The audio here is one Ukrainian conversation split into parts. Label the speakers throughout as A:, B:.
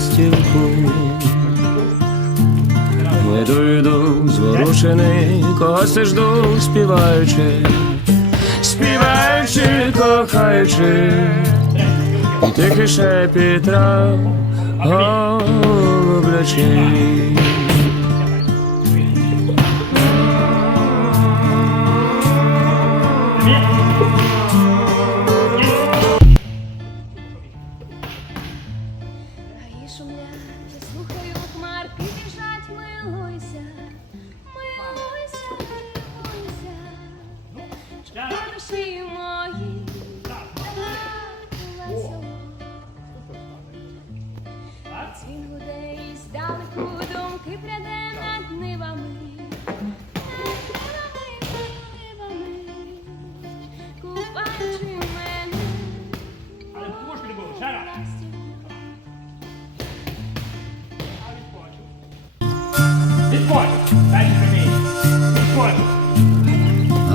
A: ластівку. Йду, йду, зворушений, когось ти жду, співаючи, співаючи, кохаючи, тихий шепіт трав, голублячи.
B: Душі мої, так весело. Цвін гуде і здалеку думки пряде над нивами. Над нивами, купаючи мене.
C: Але трошки не було, ще раз. Відходь, дайте мені. Відходь.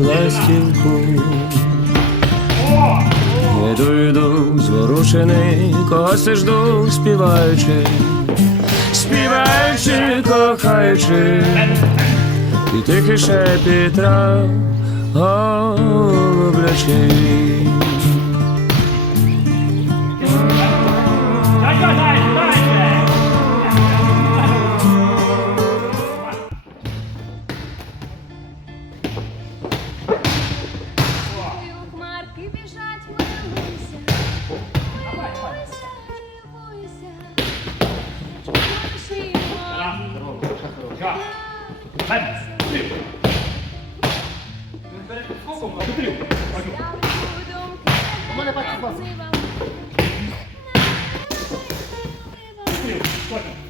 A: ластівку. Йду, йду, зворушений, коси жду, співаючи, співаючи, кохаючи, і тихий шепіт трав, голублячи.
C: Що? Дай. Стрів. Стрів. Пойду.
B: здалеку думки пряде над нивами.
C: Стрів. Сходи.